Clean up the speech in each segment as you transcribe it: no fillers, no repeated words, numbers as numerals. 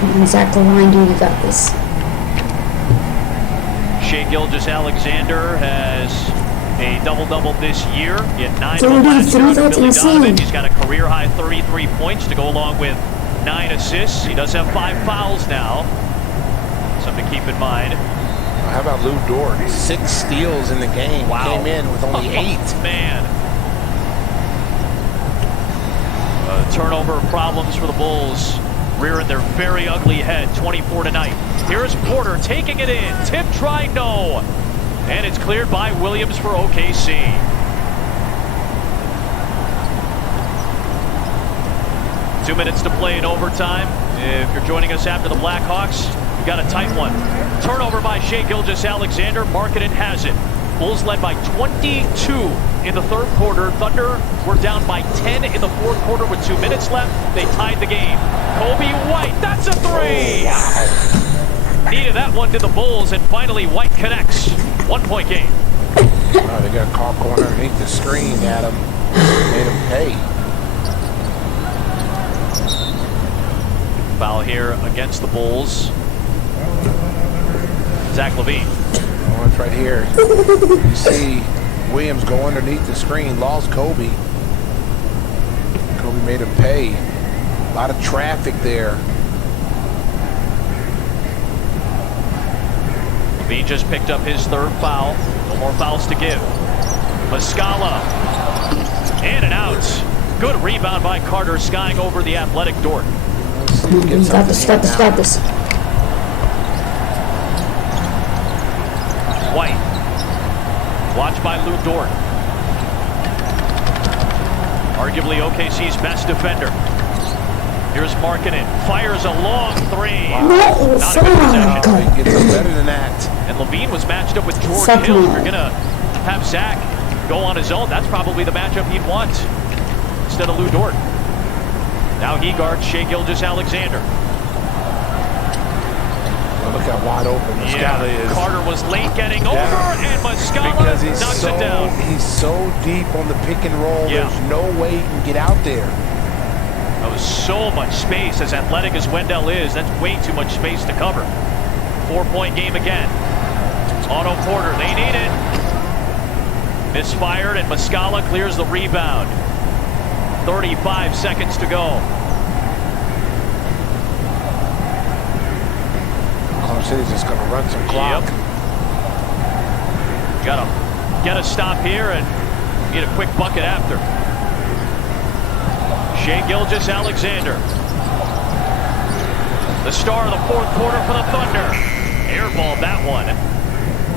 Come on, Zach Levine, dude, you got this. Shai Gilgeous-Alexander has a double-double this year. He had 9 Dude, last year under that's Billy insane. Donovan. He's got a career-high 33 points to go along with 9 assists. He does have 5 fouls now. Something to keep in mind. How about Lou Dort? 6 steals in the game. Wow. Came in with only 8. Man. Turnover problems for the Bulls. Rearing their very ugly head, 24 tonight. Here's Porter taking it in. Tip try, no. And it's cleared by Williams for OKC. Two minutes to play in overtime. If you're joining us after the Blackhawks, we got a tight one. Turnover by Shai Gilgeous-Alexander. Markkanen has it. Bulls led by 22 in the third quarter. Thunder were down by 10 in the fourth quarter with 2 minutes left. They tied the game. Kobe White, that's a 3! Needed that one to the Bulls, and finally White connects. 1-point game. Oh, they got a call corner underneath the screen at him. Made him pay. Foul here against the Bulls. Zach LaVine. Oh, it's right here. You see Williams go underneath the screen, lost Kobe. Kobe made him pay. A lot of traffic there. LaVine just picked up his 3rd foul. No more fouls to give. Muscala. In and out. Good rebound by Carter, skying over the athletic Dort. Got this. White. Watched by Lou Dort. Arguably OKC's best defender. Here's Markkanen. Fires a long 3. No, Not a good possession. He gets better than that. And LaVine was matched up with George Hill. If you're going to have Zach go on his own, that's probably the matchup he'd want instead of Lou Dort. Now he guards Shai Gilgeous-Alexander. Look how wide open Muscala is. Carter was late getting over, and Muscala because he's knocks it down. He's so deep on the pick and roll, there's no way he can get out there. That was so much space. As athletic as Wendell is, that's way too much space to cover. 4-point game again. Otto Porter, they need it. Misfired, and Muscala clears the rebound. 35 seconds to go. Oklahoma City's just going to run some clock. Yep. Got to get a stop here and get a quick bucket after. Shai Gilgeous-Alexander. The star of the fourth quarter for the Thunder. Airballed that one.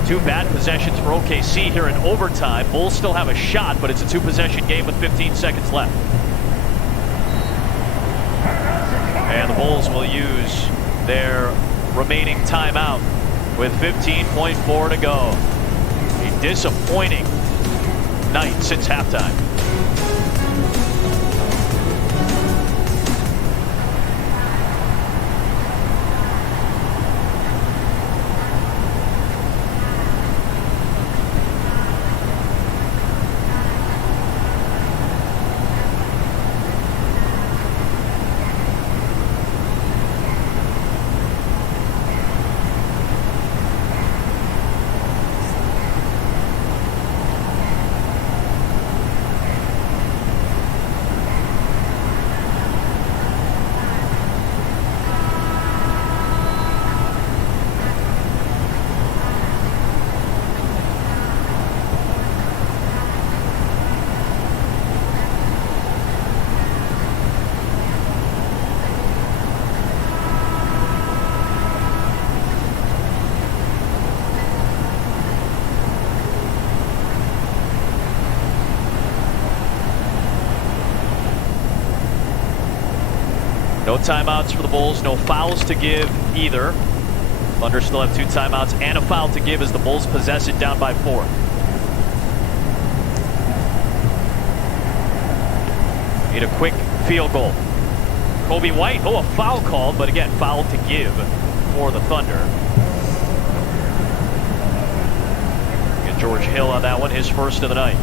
2 bad possessions for OKC here in overtime. Bulls still have a shot, but it's a 2-possession game with 15 seconds left. And the Bulls will use their remaining timeout with 15.4 to go. A disappointing night since halftime. No timeouts for the Bulls, no fouls to give either. Thunder still have 2 timeouts and a foul to give as the Bulls possess it down by 4. Need a quick field goal. Kobe White, a foul called, but again, foul to give for the Thunder. Get George Hill on that one, his first of the night.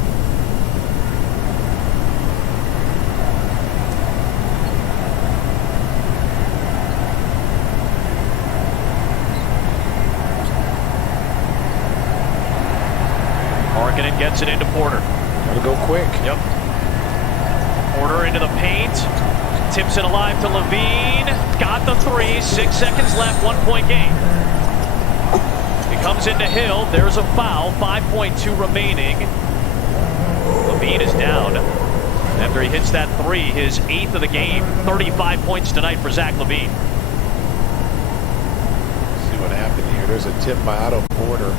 gets it into Porter. Gotta go quick. Yep. Porter into the paint. Tips it alive to Levine. Got the three. 6 seconds left. 1 point game. It comes into Hill. There's a foul. 5.2 remaining. Levine is down after he hits that three, his 8th of the game. 35 points tonight for Zach Levine. See what happened here. There's a tip by Otto Porter.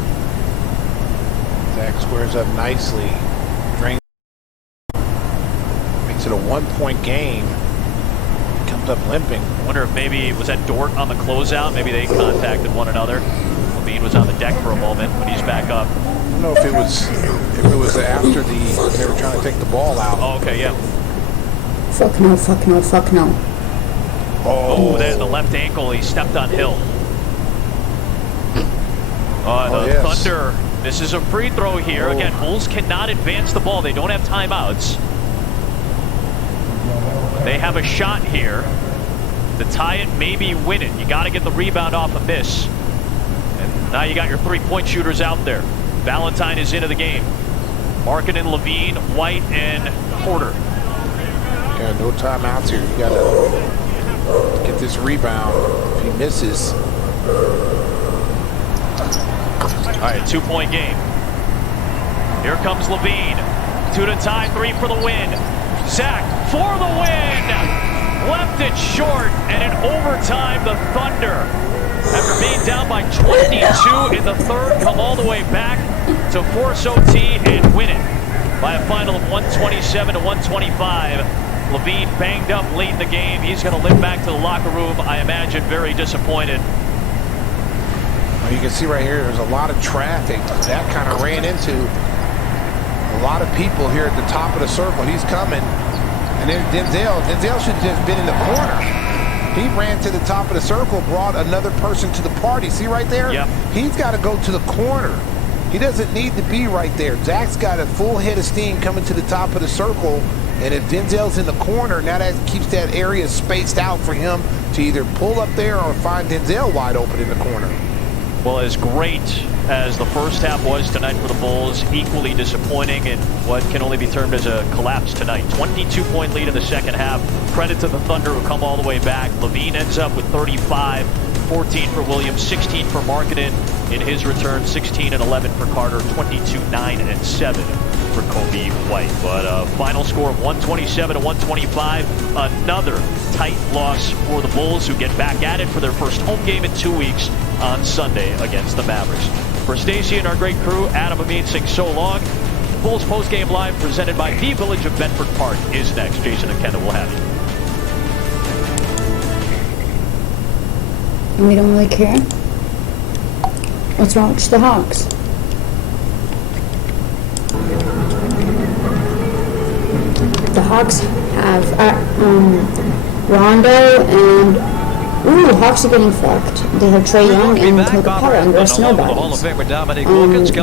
Zach squares up nicely. Drains. Makes it a 1 point game. Comes up limping. I wonder if maybe was that Dort on the closeout. Maybe they contacted one another. Levine was on the deck for a moment, but he's back up. I don't know if it was after they were trying to take the ball out. Oh, okay, yeah. Fuck no, fuck no, fuck no. Oh, there's the left ankle. He stepped on Hill. The yes. Thunder. This is a free throw here. Oh. Again, Bulls cannot advance the ball. They don't have timeouts. They have a shot here to tie it, maybe win it. You got to get the rebound off of this. And now you got your three-point shooters out there. Valentine is into the game. Markkanen, Levine, White, and Porter. Yeah, no timeouts here. You got to get this rebound. If he misses. All right, 2 point game. Here comes Levine. 2 to tie, 3 for the win. Zach for the win. Left it short, and in overtime, the Thunder, after being down by 22 in the third, come all the way back to force OT and win it by a final of 127 to 125. Levine banged up late in the game. He's going to limp back to the locker room, I imagine, very disappointed. You can see right here, there's a lot of traffic. That kind of ran into a lot of people here at the top of the circle. He's coming. And then Denzel should have just been in the corner. He ran to the top of the circle, brought another person to the party. See right there? Yep. He's got to go to the corner. He doesn't need to be right there. Zach's got a full head of steam coming to the top of the circle. And if Denzel's in the corner, now that keeps that area spaced out for him to either pull up there or find Denzel wide open in the corner. Well, as great as the first half was tonight for the Bulls, equally disappointing in what can only be termed as a collapse tonight. 22-point lead in the second half. Credit to the Thunder who come all the way back. Levine ends up with 35, 14 for Williams, 16 for Markkanen in his return, 16 and 11 for Carter, 22, 9, and 7 for Kobe White. But final score of 127 to 125. Another tight loss for the Bulls, who get back at it for their first home game in 2 weeks on Sunday against the Mavericks. For Stacey and our great crew, Adam Amin saying so long. Bulls postgame live presented by the Village of Bedford Park is next. Jason and Kendall will have you. We don't really care. Let's watch the Hawks. The Hawks have Rondo and Hawks are getting fucked. They have Trae Young and Clint Capella and Russ Nobodies.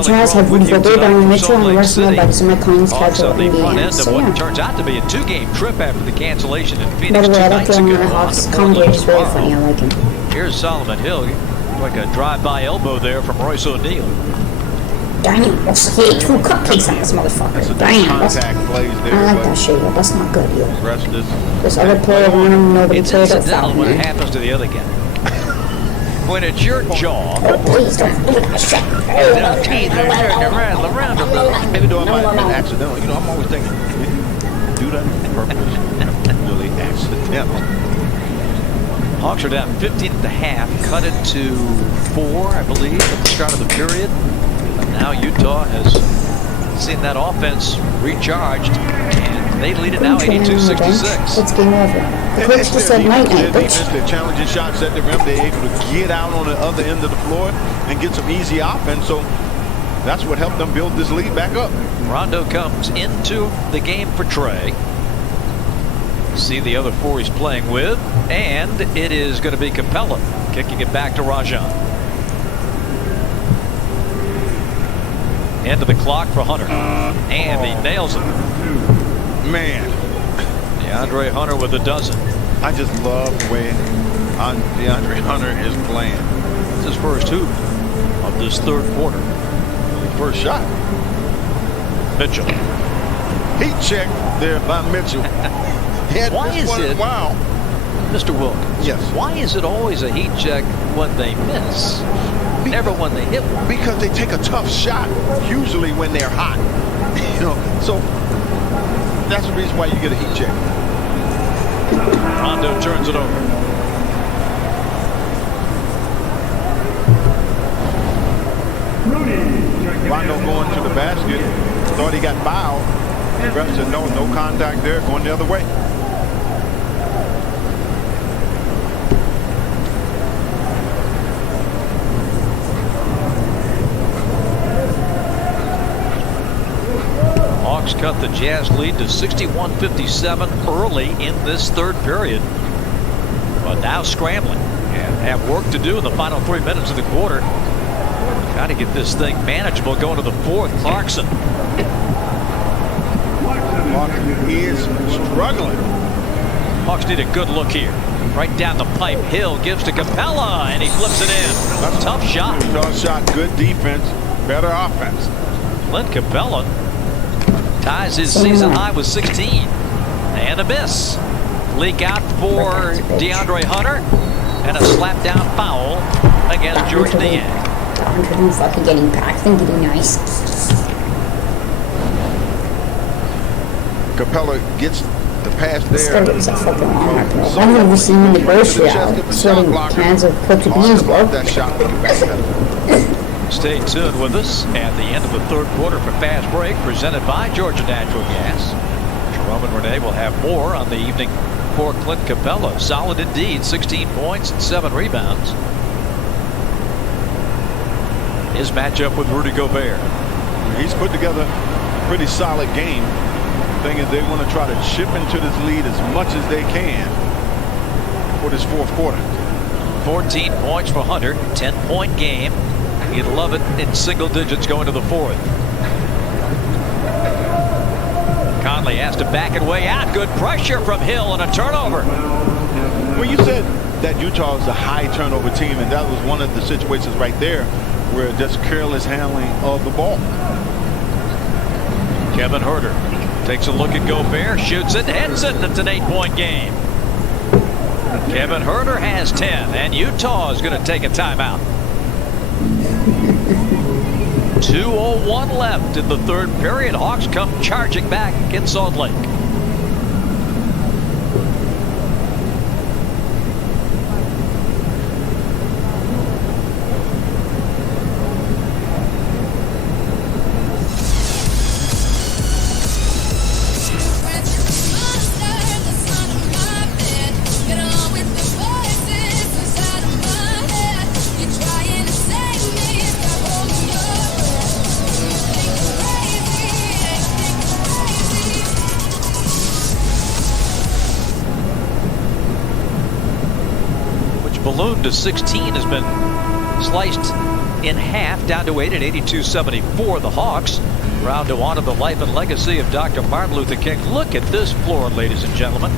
Jazz have Rudy Gobert, Donovan Mitchell, and Russ Nobodies, and Mike Collins, casual Indiana. So yeah. Turns out to be a 2-game trip after the cancellation in By Phoenix the way, I like 2 the nights young ago. Hawks. Conway is really funny. I like him. Here's Solomon Hill, like a drive-by elbow there from Royce O'Neal. Damn, he ate 2 cupcakes on this motherfucker. Damn, that's, I like that shit, yo. That's not good, yo. This other player wanted nobody It's played or incidental foul, when it man. happens to the other guy. When it's your jaw, Oh, please don't do that shit. around. Maybe doing my accidental. You know, I'm always thinking, did you do that on purpose? Really accidental. Hawks are down 15 at the half, cut it to 4, I believe, at the start of the period. But now Utah has seen that offense recharged, and they lead it now 82-66. It's game over. The coach just said night night, bitch. They're challenging shots at the rim. They're able to get out on the other end of the floor and get some easy offense. So that's what helped them build this lead back up. Rondo comes into the game for Trae. See the other 4 he's playing with, and it is going to be Capella kicking it back to Rajon. End of the clock for Hunter, and he nails it. Man, DeAndre Hunter with a dozen. I just love the way DeAndre Hunter is playing. It's his first hoop of this third quarter. First shot. Mitchell. Heat check there by Mitchell. Why is it? Wow. Mr. Wilkins. Yes. Why is it always a heat check when they miss? Never when they hit one. Because they take a tough shot, usually when they're hot. So that's the reason why you get a heat check. Rondo turns it over. Rondo going to the basket. Thought he got fouled. The ref said no contact there, going the other way. Hawks cut the Jazz lead to 61-57 early in this third period. But now scrambling and have work to do in the final 3 minutes of the quarter. Got to get this thing manageable going to the fourth. Clarkson. Clarkson is struggling. Hawks need a good look here. Right down the pipe. Hill gives to Capella, and he flips it in. That's Tough shot. Tough shot, good defense, better offense. Clint Capella ties his season high with 16. And a miss. Leak out for DeAndre Hunter. And a slap down foul against George Niang. I'm fucking getting packed and getting nice. Capella gets the pass there. This guy is a fucking armor pro. I've never seen him in the grocery aisle sweating cans of cooked beans, bro. That shot. Stay tuned with us at the end of the third quarter for Fast Break, presented by Georgia Natural Gas. Jerome and Renee will have more on the evening for Clint Capella. Solid indeed, 16 points and 7 rebounds. His matchup with Rudy Gobert. He's put together a pretty solid game. The thing is, they want to try to chip into this lead as much as they can for this fourth quarter. 14 points for Hunter, 10-point game. You'd love it in single digits going to the fourth. Conley has to back it way out. Good pressure from Hill and a turnover. Well, you said that Utah is a high turnover team, and that was one of the situations right there where just careless handling of the ball. Kevin Huerter takes a look at Gobert, shoots it, hits it. It's an 8-point game. Kevin Huerter has 10, and Utah is going to take a timeout. 2:01 left in the third period. Hawks come charging back in Salt Lake. Balloon to 16 has been sliced in half, down to 8 at 82-74. The Hawks round to honor the life and legacy of Dr. Martin Luther King. Look at this floor, ladies and gentlemen.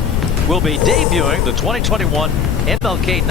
We'll be debuting the 2021 MLK